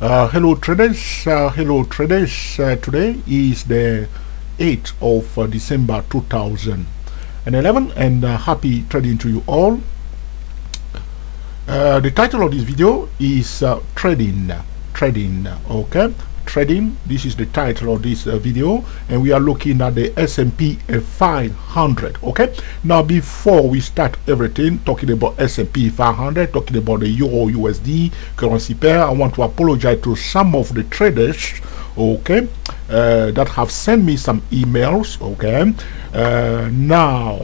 Hello traders, today is the 8th of December 2011 and happy trading to you all. The title of this video is trading, okay? Trading, this is the title of this video, and we are looking at the S&P 500, okay? Now before we start everything talking about S&P 500, talking about the Euro USD currency pair, I want to apologize to some of the traders, okay, that have sent me some emails, okay? Now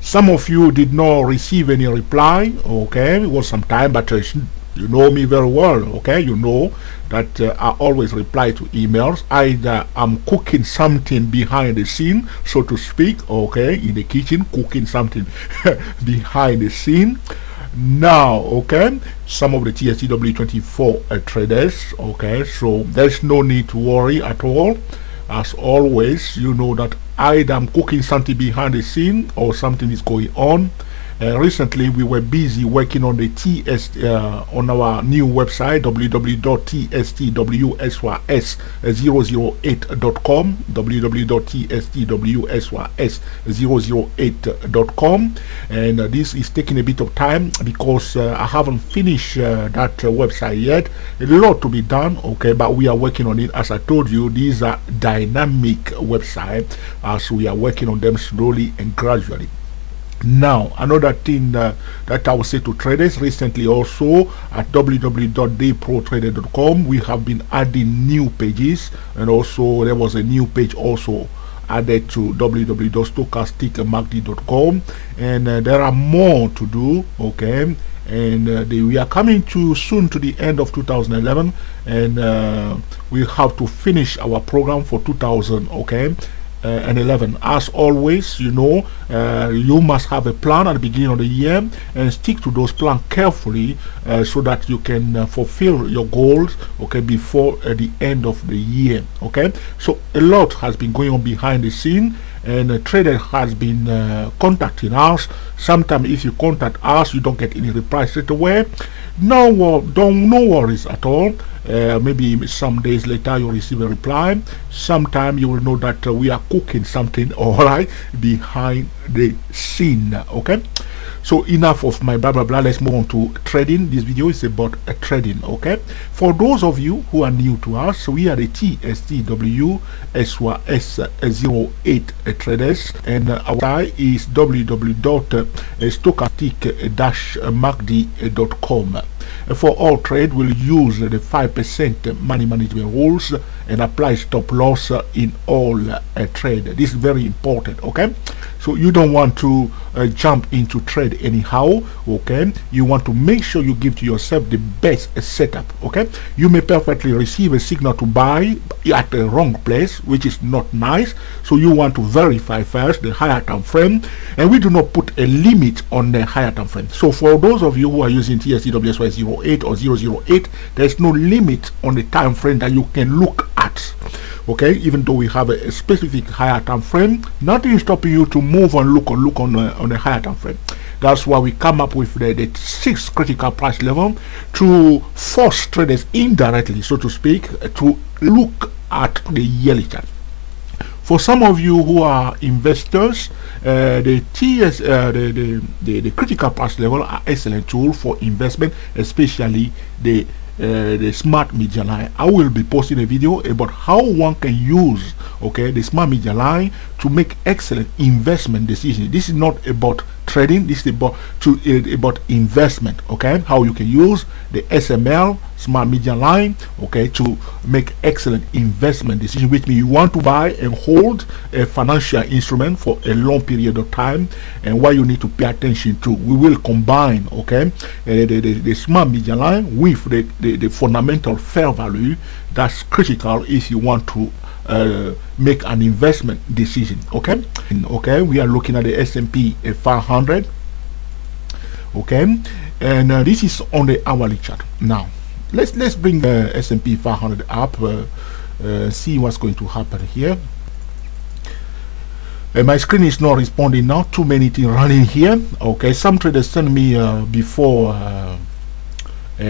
some of you did not receive any reply, okay? It was some time, but you know me very well, okay? You know that I always reply to emails. Either I'm cooking something behind the scene, so to speak, okay, in the kitchen, cooking something behind the scene. Now, okay, some of the TSTW24 traders, okay, so there's no need to worry at all. As always, you know that either I'm cooking something behind the scene or something is going on. Recently, we were busy working on the on our new website www.tstwsys008.com, www.tstwsys008.com, and this is taking a bit of time because I haven't finished that website yet. A lot to be done, okay, but we are working on it. As I told you, these are dynamic websites, as we are working on them slowly and gradually. Now, another thing that I will say to traders, recently also at www.dayprotrader.com, we have been adding new pages, and also there was a new page also added to www.stochasticmarket.com, and there are more to do, okay? And we are coming to soon to the end of 2011, and we have to finish our program for 2000, okay? And 11. As always, you know, you must have a plan at the beginning of the year and stick to those plans carefully so that you can fulfill your goals, okay, before the end of the year, okay? So a lot has been going on behind the scene, and a trader has been contacting us. Sometimes if you contact us, you don't get any reply straight away. No worries at all. Maybe some days later you'll receive a reply. Sometime you will know that we are cooking something, alright, behind the scene, okay? So enough of my blah blah blah. Let's move on to trading. This video is about trading, okay? For those of you who are new to us, we are the TSTW SYS08 traders, and our site is www.stochastic-market.com. For all trade, we'll use the 5% money management rules and apply stop loss in all trade. This is very important, okay? So you don't want to jump into trade anyhow, okay? You want to make sure you give to yourself the best setup, okay? You may perfectly receive a signal to buy at the wrong place, which is not nice. So you want to verify first the higher time frame, and we do not put a limit on the higher time frame. So for those of you who are using TSTWSY08 or 008, there's no limit on the time frame that you can look at. Okay, even though we have a specific higher time frame, nothing is stopping you to move and look on a higher time frame. That's why we come up with the 6 critical price level to force traders indirectly, so to speak, to look at the yearly chart. For some of you who are investors, the critical price level are excellent tool for investment, especially the smart media line. I will be posting a video about how one can use, okay, the smart media line to make excellent investment decisions. This is not about trading, this is about investment, okay? How you can use the SML smart media line, okay, to make excellent investment decision, which means you want to buy and hold a financial instrument for a long period of time. And what you need to pay attention to, we will combine, okay, the smart media line with the fundamental fair value. That's critical if you want to make an investment decision, okay? Okay, we are looking at the S&P 500, okay, and this is on the hourly chart. Now let's bring the S&P 500 up, see what's going to happen here. My screen is not responding now, too many things running here, okay? Some traders send me before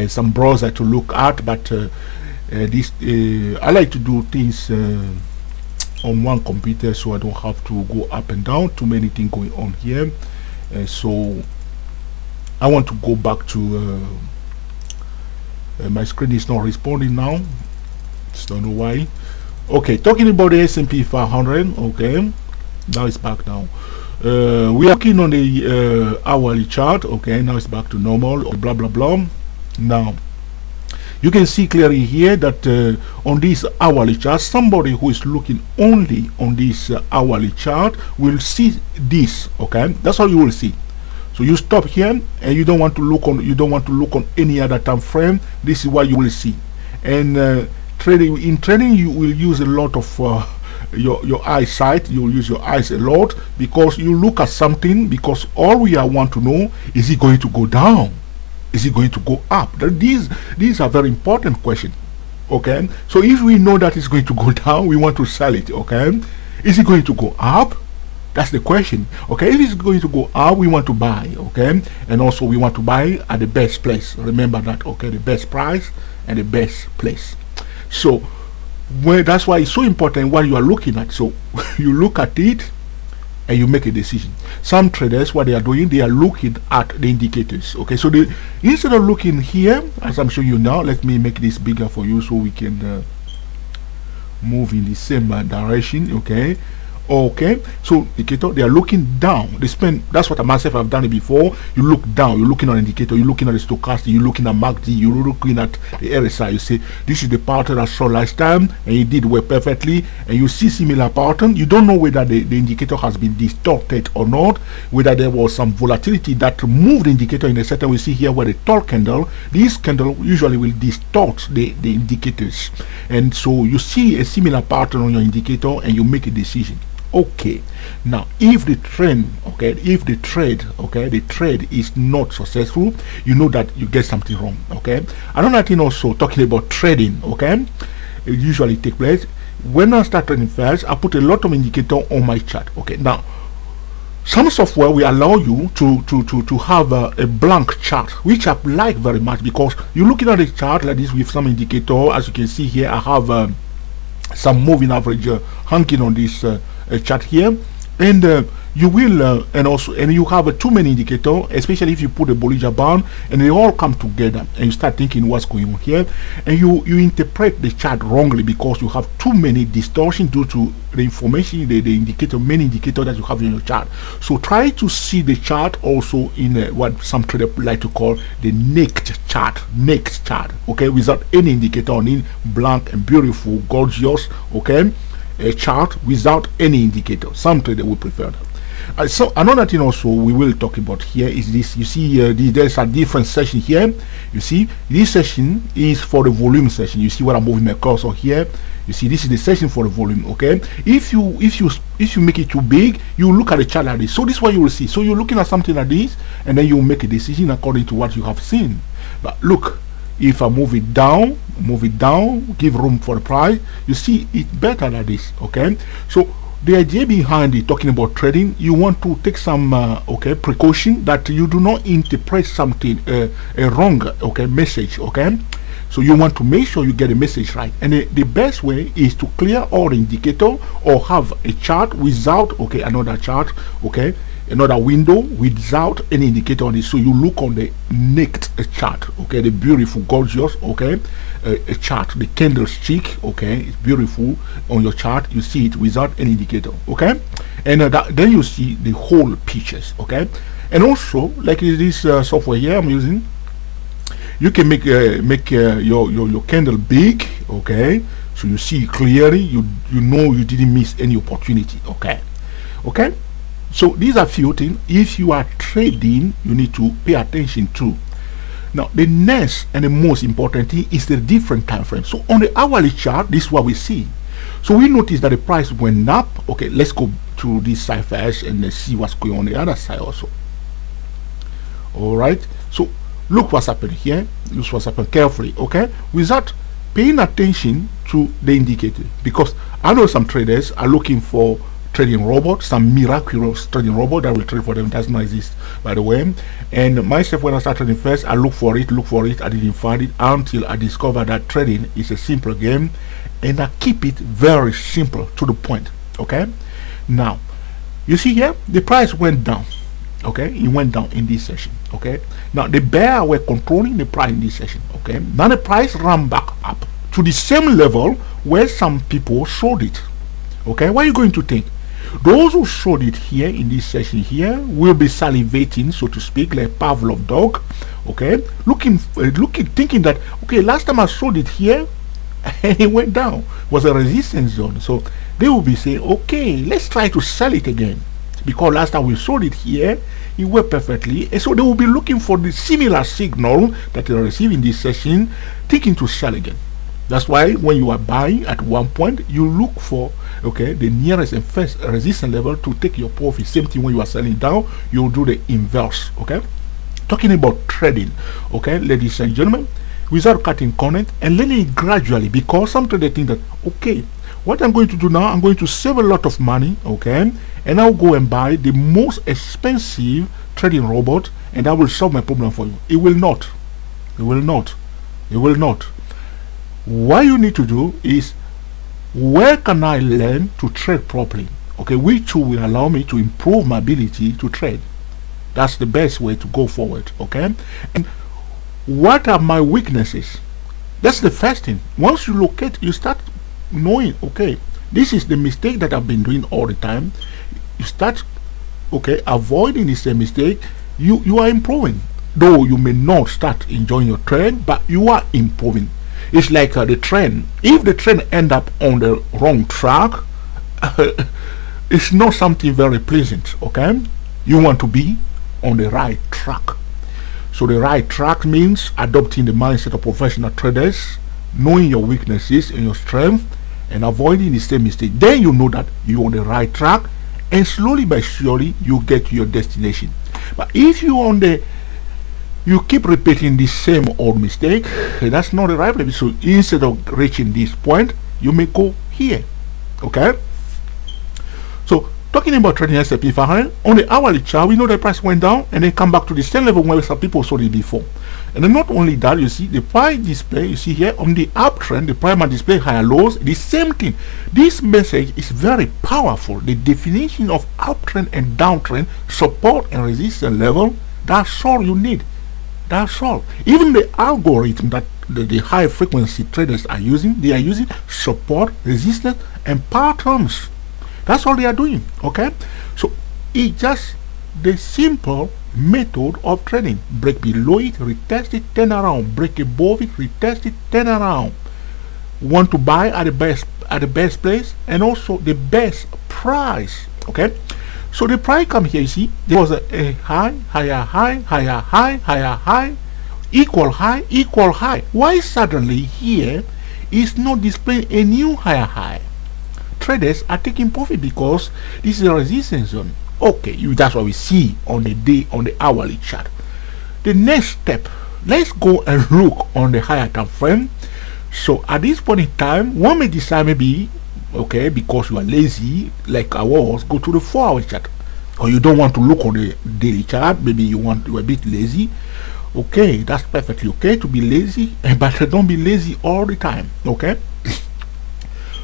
some browser to look at, but this I like to do things on one computer, so I don't have to go up and down, too many things going on here. So I want to go back to my screen is not responding now. Just don't know why. Okay, talking about the S&P 500. Okay, now it's back now. We are looking on the hourly chart. Okay, now it's back to normal. Blah blah blah. Now you can see clearly here that on this hourly chart, somebody who is looking only on this hourly chart will see this. Okay, that's all you will see. So you stop here, and you don't want to look on any other time frame. This is what you will see. And trading, in trading, you will use a lot of your eyesight. You will use your eyes a lot, because you look at something, because all we want to know, is it going to go down? Is it going to go up? These are very important questions. Okay, so if we know that it's going to go down, we want to sell it. Okay, is it going to go up? That's the question. Okay, if it's going to go up, we want to buy. Okay, and also we want to buy at the best place. Remember that. Okay, the best price and the best place. So that's why it's so important what you are looking at. So you look at it and you make a decision. Some traders, what they are doing, they are looking at the indicators. Okay, so instead of looking here, as I'm showing you now, let me make this bigger for you so we can move in the same direction. Okay, so indicator, they are looking down. They spend, that's what I myself have done it before. You look down, you're looking at indicator, you're looking at the stochastic, you're looking at MACD, you're looking at the RSI. You say this is the pattern I saw last time, and it did work perfectly, and you see similar pattern. You don't know whether the indicator has been distorted or not, whether there was some volatility that moved the indicator in a certain way. See here where the tall candle, this candle usually will distort the indicators, and so you see a similar pattern on your indicator and you make a decision. Okay, now if the trend, the trade is not successful, you know that you get something wrong. Okay, another thing also, talking about trading, it usually takes place when I start trading first. I put a lot of indicator on my chart. Okay, now some software will allow you to have a blank chart, which I like very much, because you're looking at the chart like this with some indicator. As you can see here, I have some moving average hanging on this chart here, and you will and you have too many indicators, especially if you put a Bollinger Band and they all come together, and you start thinking what's going on here, and you interpret the chart wrongly because you have too many distortions due to the information, the indicator, many indicators that you have in your chart. So try to see the chart also in what some traders like to call the naked chart, okay, without any indicator on it, blank and beautiful, gorgeous, okay, a chart without any indicator. Some traders will prefer that. So another thing also we will talk about here is this. You see, there's a different session here. You see, this session is for the volume session. You see what I'm moving my cursor here. You see, this is the session for the volume. Okay, if you make it too big, you look at the chart like this. So this is what you will see. So you're looking at something like this, and then you make a decision according to what you have seen. But look, if I move it down, give room for the price, you see it's better like this. Okay, so the idea behind it, talking about trading, you want to take some precaution that you do not interpret something a wrong message. Okay, so you want to make sure you get a message right, and the best way is to clear all the indicator or have a chart without another chart, another window without any indicator on it. So you look on the naked chart, the beautiful, gorgeous, a chart, the candlestick, it's beautiful on your chart. You see it without any indicator, and then you see the whole pictures, and also like this software here I'm using, you can make your candle big, so you see clearly, you know you didn't miss any opportunity, okay. So these are few things if you are trading you need to pay attention to. Now the next and the most important thing is the different time frame. So on the hourly chart, this is what we see. So we notice that the price went up. Okay, let's go to this side first and let's see what's going on the other side also. All right, so look what's happening here. Look what's happening carefully, without paying attention to the indicator, because I know some traders are looking for trading robot, some miraculous trading robot that will trade for them. Does not exist, by the way. And myself, when I started trading first, I look for it. I didn't find it until I discovered that trading is a simple game, and I keep it very simple to the point. Okay. Now, you see here, the price went down. Okay, it went down in this session. Okay. Now the bear were controlling the price in this session. Okay. Now the price ran back up to the same level where some people sold it. Okay, what are you going to think? Those who sold it here in this session here will be salivating, so to speak, like Pavlov dog. Okay, looking, thinking that, okay, last time I sold it here and it went down, was a resistance zone. So they will be saying, okay, let's try to sell it again, because last time we sold it here, it worked perfectly. And so they will be looking for the similar signal that they receive in this session, thinking to sell again. That's why when you are buying at one point, you look for, okay, the nearest and first resistance level to take your profit. Same thing when you are selling down, you'll do the inverse. Okay, talking about trading, okay, ladies and gentlemen, without cutting corners and learning it gradually, because sometimes they think that, okay, what I'm going to do now, I'm going to save a lot of money, okay, and I'll go and buy the most expensive trading robot, and that will solve my problem for you. It will not. It will not. It will not. What you need to do is, where can I learn to trade properly? Okay, which will allow me to improve my ability to trade. That's the best way to go forward. Okay, and what are my weaknesses? That's the first thing. Once you locate, you start knowing, okay, this is the mistake that I've been doing all the time. You start, okay, avoiding the same mistake. You are improving, though you may not start enjoying your trade, but you are improving. It's like the train. If the train end up on the wrong track, it's not something very pleasant. Okay, you want to be on the right track. So the right track means adopting the mindset of professional traders, knowing your weaknesses and your strength, and avoiding the same mistake. Then you know that you're on the right track, and slowly but surely you get to your destination. But if you keep repeating the same old mistake, that's not the right place. So instead of reaching this point, you may go here. Okay, so talking about trading S&P 500, on the hourly chart, we know the price went down and then come back to the same level where some people sold it before. And then not only that, you see the price display, you see here on the uptrend, the price might display higher lows, the same thing. This message is very powerful. The definition of uptrend and downtrend, support and resistance level, that's all you need. That's all. Even the algorithm that the high frequency traders are using, they are using support, resistance, and patterns. That's all they are doing. Okay, so it's just the simple method of trading. Break below it, retest it, turn around. Break above it, retest it, turn around. Want to buy at the best place and also the best price. Okay, so the price come here. You see, there was a high, higher high, higher high, higher high, equal high, equal high. Why suddenly here is not displaying a new higher high? Traders are taking profit because this is a resistance zone. Okay, that's what we see on the hourly chart. The next step, let's go and look on the higher time frame. So at this point in time, one may decide maybe, okay, because you are lazy like I was, go to the 4-hour chart, or you don't want to look on the daily chart. Maybe you're a bit lazy. Okay, that's perfectly okay to be lazy, but don't be lazy all the time. Okay.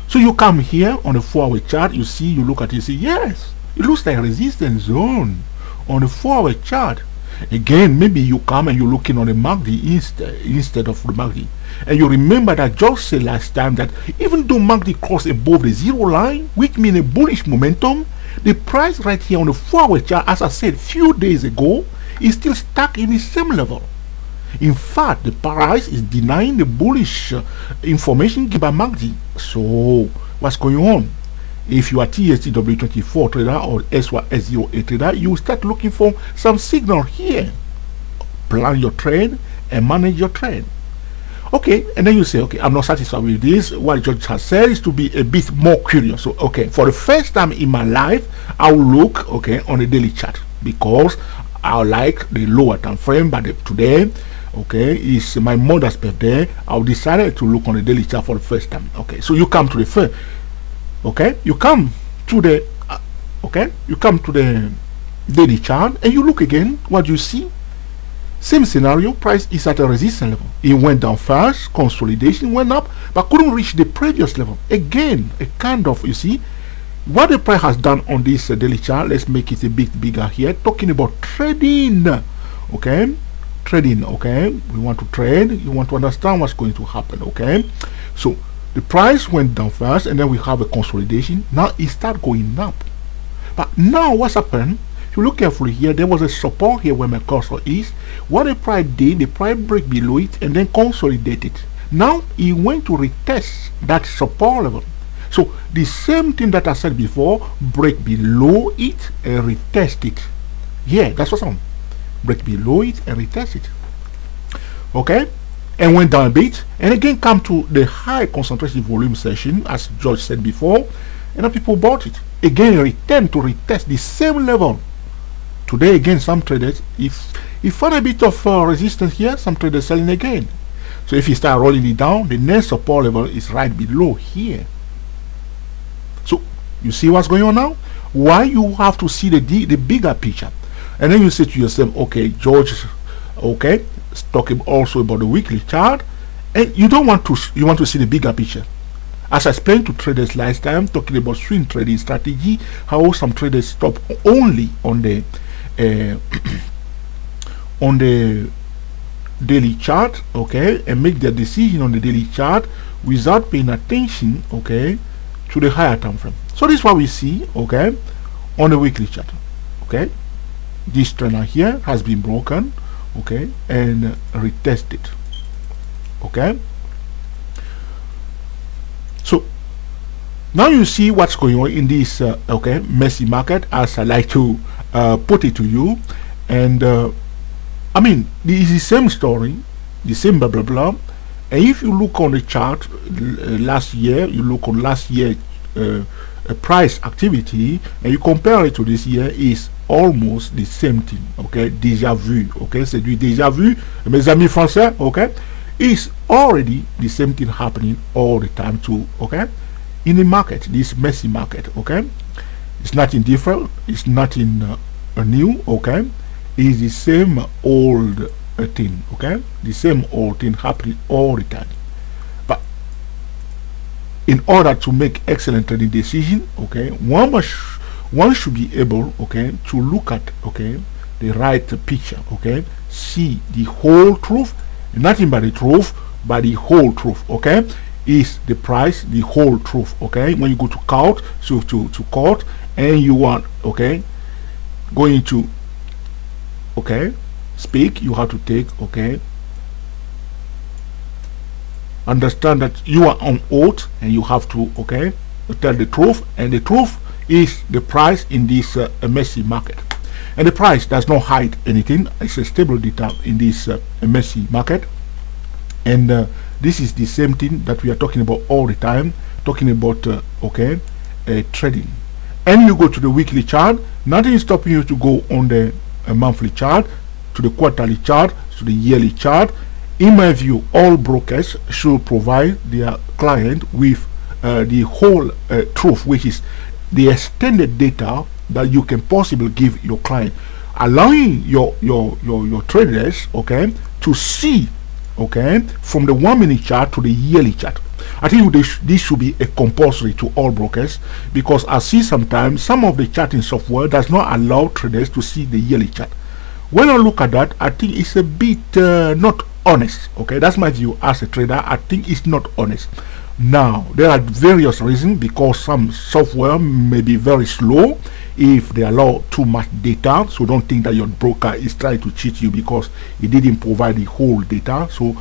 So you come here on the 4-hour chart, you see, you look at it, you see, yes, it looks like a resistance zone on the 4-hour chart. Again, maybe you come and you're looking on the MACD instead of the MACD. And you remember that just said last time that even though MACD crossed above the zero line, which means a bullish momentum, the price right here on the 4-hour chart, as I said a few days ago, is still stuck in the same level. In fact, the price is denying the bullish information given by MACD. So, what's going on? If you are TSTW24 trader or SY08 trader, you start looking for some signal here. Plan your trade and manage your trade. Okay, and then you say, okay, I'm not satisfied with this. What George has said is to be a bit more curious. So, okay, for the first time in my life, I will look, okay, on the daily chart, because I like the lower time frame. But today, okay, is my mother's birthday. I decided to look on the daily chart for the first time. Okay, so you come to the first, okay, you come to the Okay, you come to the daily chart and you look again. What you see? Same scenario. Price is at a resistance level. It went down first, consolidation went up, but couldn't reach the previous level. Again, a kind of, you see, what the price has done on this daily chart. Let's make it a bit bigger here. Talking about trading. Okay, trading. Okay, we want to trade. You want to understand what's going to happen. Okay, so the price went down first, and then we have a consolidation. Now it started going up. But now what's happened? If you look carefully here, there was a support here where my cursor is. What the price did, the price break below it and then consolidated. Now it went to retest that support level. So the same thing that I said before, break below it and retest it. Yeah, that's what's on. Break below it and retest it. Okay? And went down a bit. And again come to the high concentration volume session, as George said before. And then people bought it. Again, return to retest the same level. Today, again, some traders, if find a bit of resistance here, some traders selling again. So if you start rolling it down, the next support level is right below here. So you see what's going on now? Why you have to see the bigger picture, and then you say to yourself, okay, George, okay, talking also about the weekly chart, and you don't want to, you want to see the bigger picture. As I explained to traders last time, talking about swing trading strategy, how some traders stop only on the on the daily chart, okay, and make their decision on the daily chart without paying attention, okay, to the higher time frame. So this is what we see, okay, on the weekly chart. Okay, this trend here has been broken, okay, and retested. Okay, so now you see what's going on in this okay, messy market, as I like to put it to you. And I mean, this is the same story, the same blah blah blah. And if you look on the chart last year, you look on last year price activity, and you compare it to this year, is almost the same thing. Okay, déjà vu. Okay, c'est du déjà vu, mes amis français. Okay, it's already the same thing happening all the time too. Okay, in the market, this messy market. Okay, it's nothing different, it's nothing new. Okay, it's the same old thing. Okay, the same old thing happening all the time. But in order to make excellent trading decision, okay, one should be able, okay, to look at, okay, the right picture. Okay, see the whole truth, nothing but the truth, but the whole truth. Okay, is the price the whole truth. Okay, when you go to court, so to court, and you want, okay, going to, okay, speak, you have to take, okay, understand that you are on oath and you have to, okay, tell the truth, and the truth is the price in this messy market. And the price does not hide anything. It's a stable data in this messy market. And this is the same thing that we are talking about all the time, talking about okay, trading. And you go to the weekly chart, nothing is stopping you to go on the monthly chart, to the quarterly chart, to the yearly chart. In my view, all brokers should provide their client with the whole truth, which is the extended data that you can possibly give your client, allowing your traders, okay, to see, okay, from the 1 minute chart to the yearly chart. I think this should be a compulsory to all brokers, because I see sometimes some of the charting software does not allow traders to see the yearly chart. When I look at that, I think it's a bit not honest. Okay, that's my view as a trader. I think it's not honest. Now, there are various reasons, because some software may be very slow if they allow too much data. So don't think that your broker is trying to cheat you because he didn't provide the whole data. So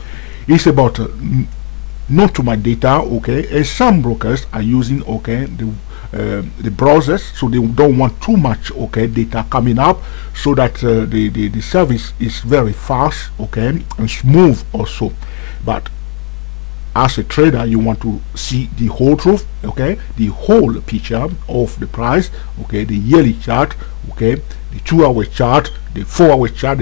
it's about not too much data. Okay, and some brokers are using, okay, the browsers, so they don't want too much, okay, data coming up, so that the service is very fast, okay, and smooth also. But as a trader, you want to see the whole truth, okay, the whole picture of the price, okay, the yearly chart, okay, the 2 hour chart, the 4 hour chart,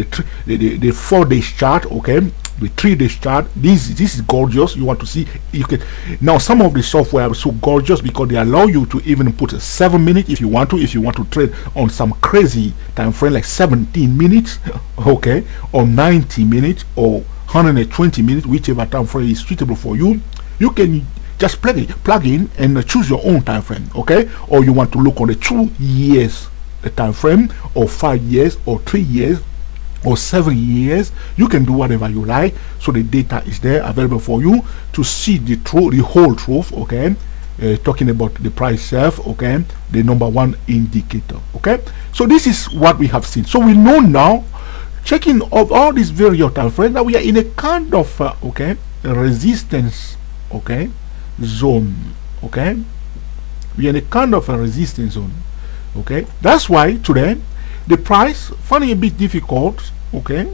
the 4 days chart, okay, the 3 days chart. This is gorgeous. You want to see, you can now, some of the software are so gorgeous because they allow you to even put a 7 minute if you want to trade on some crazy time frame like 17 minutes, okay, or 90 minutes or 120 minutes, whichever time frame is suitable for you. You can just plug in and choose your own time frame, okay? Or you want to look on the 2 years time frame, or 5 years, or 3 years, or 7 years. You can do whatever you like. So the data is there available for you to see the whole truth, okay? Talking about the price itself, okay, the number one indicator, okay? So this is what we have seen. So we know now, checking of all these various time frames, that we are in a kind of okay, resistance, okay, zone, okay. We are in a kind of a resistance zone, okay. That's why today the price finding a bit difficult, okay,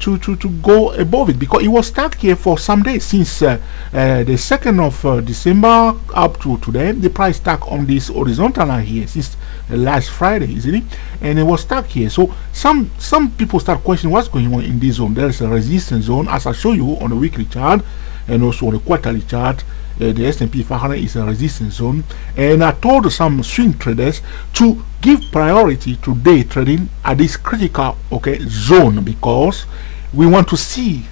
to go above it, because it was stuck here for some days since the 2nd of December up to today. The price stuck on this horizontal line here since last Friday, isn't it? And it was stuck here. So some people start questioning what's going on in this zone. There is a resistance zone, as I show you on the weekly chart and also on the quarterly chart. The S&P 500 is a resistance zone, and I told some swing traders to give priority to day trading at this critical, okay, zone, because we want to see,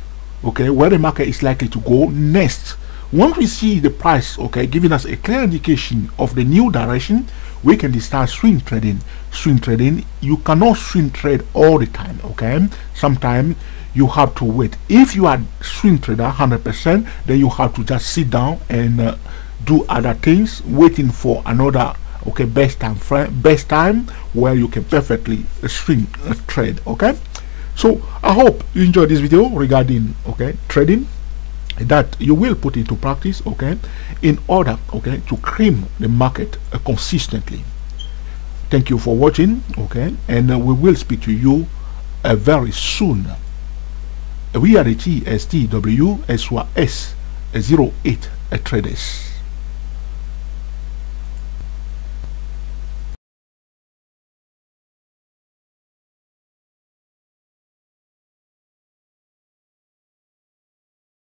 okay, where the market is likely to go next. Once we see the price, okay, giving us a clear indication of the new direction, we can start swing trading. Swing trading, you cannot swing trade all the time, okay? Sometimes you have to wait. If you are swing trader 100%, then you have to just sit down and do other things, waiting for another, okay, best time where you can perfectly swing trade, okay? So I hope you enjoyed this video regarding, okay, trading, that you will put into practice, okay, in order, okay, to cream the market consistently. Thank you for watching, okay, and we will speak to you very soon. We are the TSTW S08 traders.